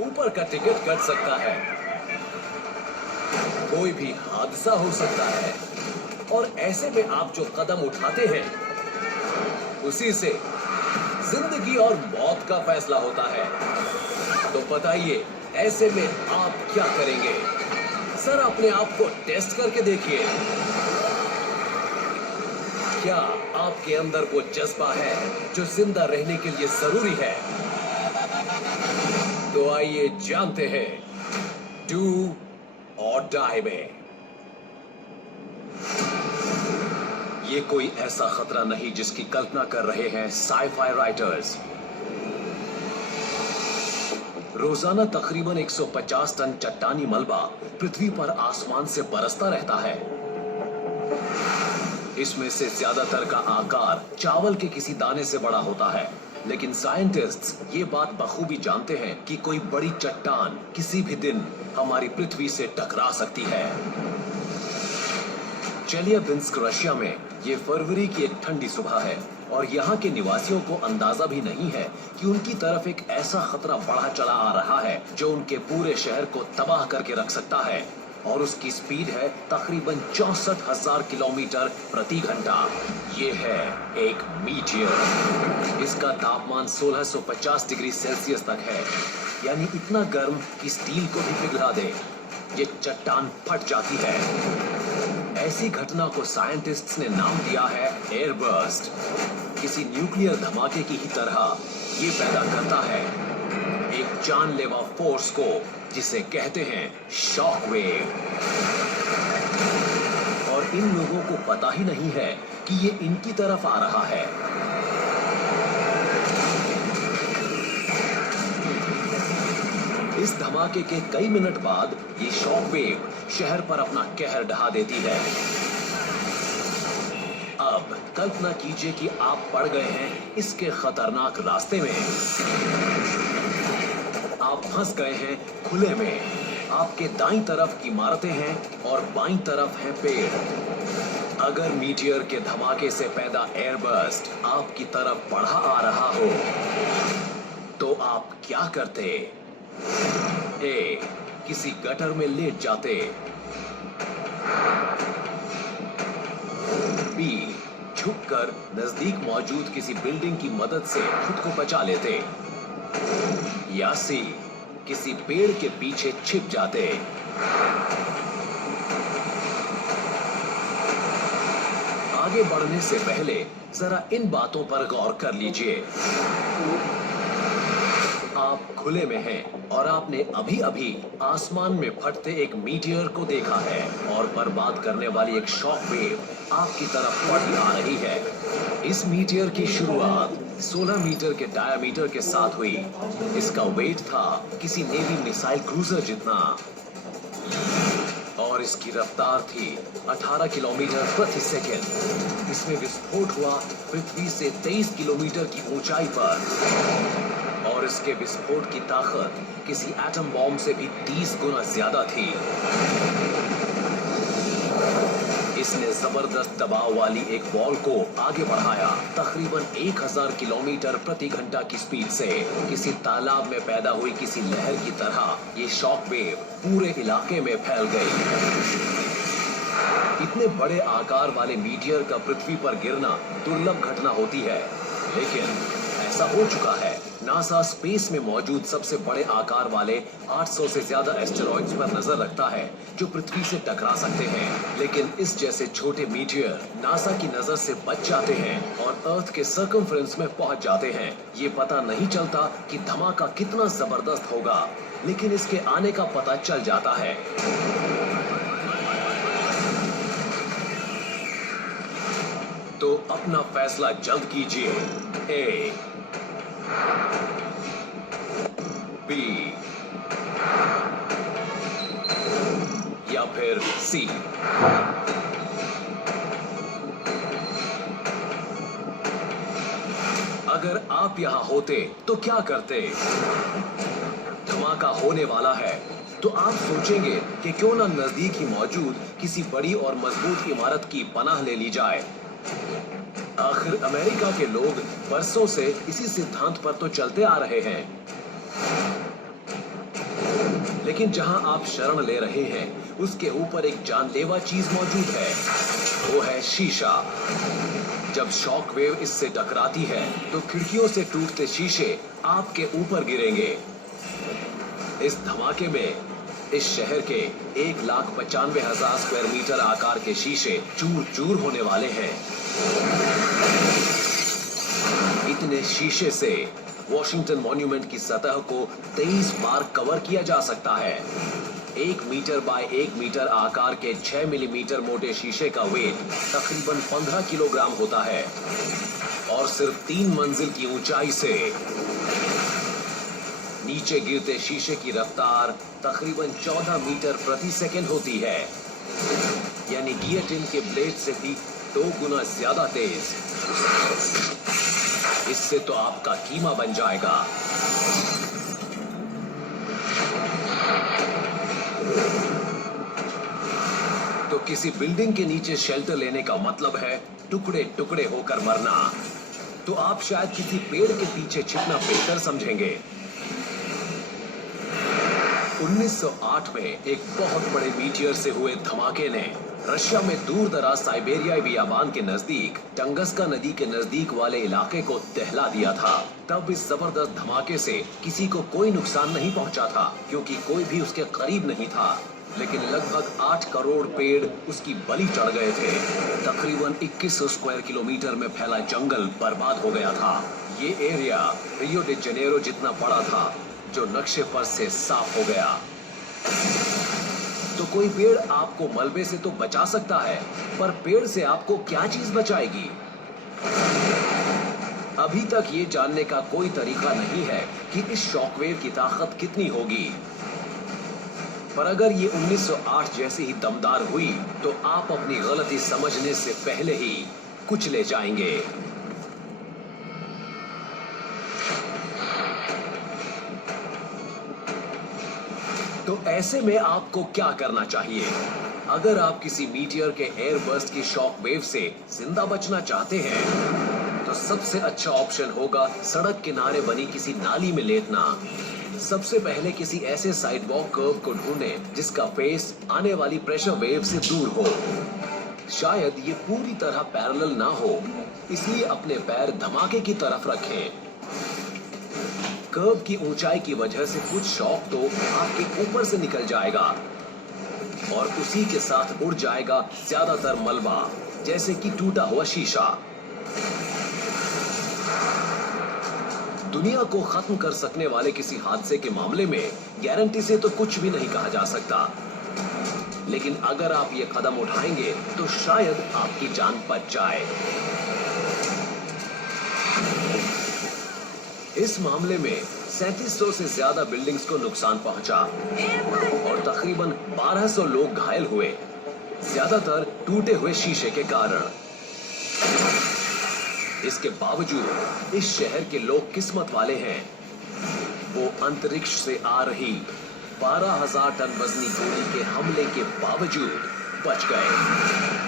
ऊपर का ticket cut सकता है, कोई भी हादसा हो सकता है और ऐसे में आप जो कदम उठाते हैं उसी से जिंदगी और मौत का फैसला होता है। तो बताइए ऐसे में आप क्या करेंगे? सर अपने आप को टेस्ट करके देखिए। क्या आपके अंदर वो जज्बा है जो जिंदा रहने के लिए जरूरी है? तो आइए जानते हैं डू और डाई में। ये कोई ऐसा खतरा नहीं जिसकी कल्पना कर रहे हैं साइ-फाई राइटर्स। रोजाना तकरीबन 150 टन चट्टानी मलबा पृथ्वी पर आसमान से बरसता रहता है। इसमें से ज्यादातर का आकार चावल के किसी दाने से बड़ा होता है, लेकिन साइंटिस्ट्स ये बात बखूबी जानते हैं कि कोई बड़ी चट्टान किसी भी दिन हमारी पृथ्वी से टकरा सकती है। चेलियाबिंस्क रशिया में ये फरवरी की एक ठंडी सुबह है और यहाँ के निवासियों को अंदाजा भी नहीं है कि उनकी तरफ एक ऐसा खतरा बढ़ा चला आ रहा है जो उनके पूरे शहर को तबाह करके रख सकता है, और उसकी स्पीड है तकरीबन 64,000 किलोमीटर प्रति घंटा। ये है एक मीटियर। इसका तापमान 1650 डिग्री सेल्सियस तक है, यानी इतना गर्म कि स्टील को भी पिघला दे। ये चट्टान फट जाती है। ऐसी घटना को साइंटिस्ट्स ने नाम दिया है एयरबर्स्ट। किसी न्यूक्लियर धमाके की ही तरह ये पैदा करता है एक जानलेवा फोर्स को जिसे कहते हैं शॉक वेव। और इन लोगों को पता ही नहीं है कि ये इनकी तरफ आ रहा है। इस धमाके के कई मिनट बाद ये शॉक वेव शहर पर अपना कहर ढहा देती है। अब कल्पना कीजिए कि आप पड़ गए हैं इसके खतरनाक रास्ते में। आप फंस गए हैं खुले में। आपके दाईं तरफ इमारतें हैं और बाईं तरफ है पेड़। अगर मीटियर के धमाके से पैदा एयरबर्स्ट आपकी तरफ बढ़ा आ रहा हो तो आप क्या करते? ए, किसी गटर में लेट जाते। बी, झुककर नजदीक मौजूद किसी बिल्डिंग की मदद से खुद को बचा लेते। या सी, किसी पेड़ के पीछे छिप जाते। आगे बढ़ने से पहले जरा इन बातों पर गौर कर लीजिए। आप खुले में हैं और आपने अभी अभी आसमान में फटते एक मीटियर को देखा है और बर्बाद करने वाली एक शॉक वेव आपकी तरफ बढ़ी आ रही है। इस मीटियर की शुरुआत 16 मीटर के डायामीटर के साथ हुई। इसका वेट था किसी नेवी मिसाइल क्रूजर जितना और इसकी रफ्तार थी 18 किलोमीटर प्रति सेकेंड। इसमें विस्फोट हुआ पृथ्वी से 23 किलोमीटर की ऊंचाई पर और इसके विस्फोट की ताकत किसी एटम बॉम्ब से भी 30 गुना ज्यादा थी। इसने जबरदस्त दबाव वाली एक बॉल को आगे बढ़ाया तकरीबन 1000 किलोमीटर प्रति घंटा की स्पीड से। किसी तालाब में पैदा हुई किसी लहर की तरह ये शॉक वेव पूरे इलाके में फैल गई। इतने बड़े आकार वाले मीटियर का पृथ्वी पर गिरना दुर्लभ घटना होती है, लेकिन ऐसा हो चुका है। नासा स्पेस में मौजूद सबसे बड़े आकार वाले 800 से ज्यादा एस्टेरॉइड्स पर नजर रखता है जो पृथ्वी से टकरा सकते हैं, लेकिन इस जैसे छोटे मीटियर नासा की नजर से बच जाते हैं और अर्थ के सर्कमफ्रेंस में पहुंच जाते हैं। ये पता नहीं चलता कि धमाका कितना जबरदस्त होगा, लेकिन इसके आने का पता चल जाता है। तो अपना फैसला जल्द कीजिए। ए, बी या फिर सी। अगर आप यहां होते तो क्या करते? धमाका होने वाला है तो आप सोचेंगे कि क्यों ना नजदीक ही मौजूद किसी बड़ी और मजबूत इमारत की पनाह ले ली जाए। आखिर अमेरिका के लोग बरसों से इसी सिद्धांत पर तो चलते आ रहे हैं। लेकिन जहां आप शरण ले रहे हैं उसके ऊपर एक जानलेवा चीज मौजूद है, वो है शीशा। जब शॉक वेव इससे टकराती है तो खिड़कियों से टूटते शीशे आपके ऊपर गिरेंगे। इस धमाके में इस शहर के 1,95,000 स्क्वायर मीटर आकार के शीशे चूर चूर होने वाले हैं। इतने शीशे से वॉशिंगटन मॉन्यूमेंट की सतह को 23 बार कवर किया जा सकता है। 1 मीटर बाय 1 मीटर आकार के 6 मिलीमीटर मोटे शीशे का वेट तकरीबन 15 किलोग्राम होता है और सिर्फ 3 मंजिल की ऊंचाई से नीचे गिरते शीशे की रफ्तार तकरीबन 14 मीटर प्रति सेकंड होती है, यानी गियोटिन के ब्लेड से भी 2 गुना ज्यादा तेज। इससे तो आपका कीमा बन जाएगा। तो किसी बिल्डिंग के नीचे शेल्टर लेने का मतलब है टुकड़े टुकड़े होकर मरना। तो आप शायद किसी पेड़ के पीछे छिपना बेहतर समझेंगे। 1908 में एक बहुत बड़े मीटियर से हुए धमाके ने रशिया में दूर दराज साइबेरियाई बियाबान के नजदीक टंगस्का नदी के नजदीक वाले इलाके को दहला दिया था। तब इस जबरदस्त धमाके से किसी को कोई नुकसान नहीं पहुंचा था क्योंकि कोई भी उसके करीब नहीं था, लेकिन लगभग 8 करोड़ पेड़ उसकी बलि चढ़ गए थे। तकरीबन 2100 स्क्वायर किलोमीटर में फैला जंगल बर्बाद हो गया था। ये एरिया रियो डी जेनेरो जितना बड़ा था जो नक्शे पर से साफ हो गया। तो कोई पेड़ आपको मलबे से तो बचा सकता है, पर पेड़ से आपको क्या चीज बचाएगी? अभी तक ये जानने का कोई तरीका नहीं है कि इस शॉकवेव की ताकत कितनी होगी, पर अगर ये 1908 जैसी ही दमदार हुई तो आप अपनी गलती समझने से पहले ही कुचले जाएंगे। तो ऐसे में आपको क्या करना चाहिए? अगर आप किसी मीटियर के एयर बर्स्ट की शॉक वेव से जिंदा बचना चाहते हैं तो सबसे अच्छा ऑप्शन होगा सड़क किनारे बनी किसी नाली में लेटना। सबसे पहले किसी ऐसे साइडवॉक कर्व को ढूंढें जिसका फेस आने वाली प्रेशर वेव से दूर हो। शायद ये पूरी तरह पैरेलल ना हो, इसलिए अपने पैर धमाके की तरफ रखें। कर्व की ऊंचाई की वजह से कुछ शॉक तो आपके ऊपर से निकल जाएगा और उसी के साथ उड़ जाएगा ज्यादातर मलबा, जैसे कि टूटा हुआ शीशा। दुनिया को खत्म कर सकने वाले किसी हादसे के मामले में गारंटी से तो कुछ भी नहीं कहा जा सकता, लेकिन अगर आप ये कदम उठाएंगे तो शायद आपकी जान बच जाए। इस मामले में 3700 से ज्यादा बिल्डिंग्स को नुकसान पहुंचा और तकरीबन 1200 लोग घायल हुए, ज्यादातर टूटे हुए शीशे के कारण। इसके बावजूद इस शहर के लोग किस्मत वाले हैं। वो अंतरिक्ष से आ रही 12,000 टन वजनी गोली के हमले के बावजूद बच गए।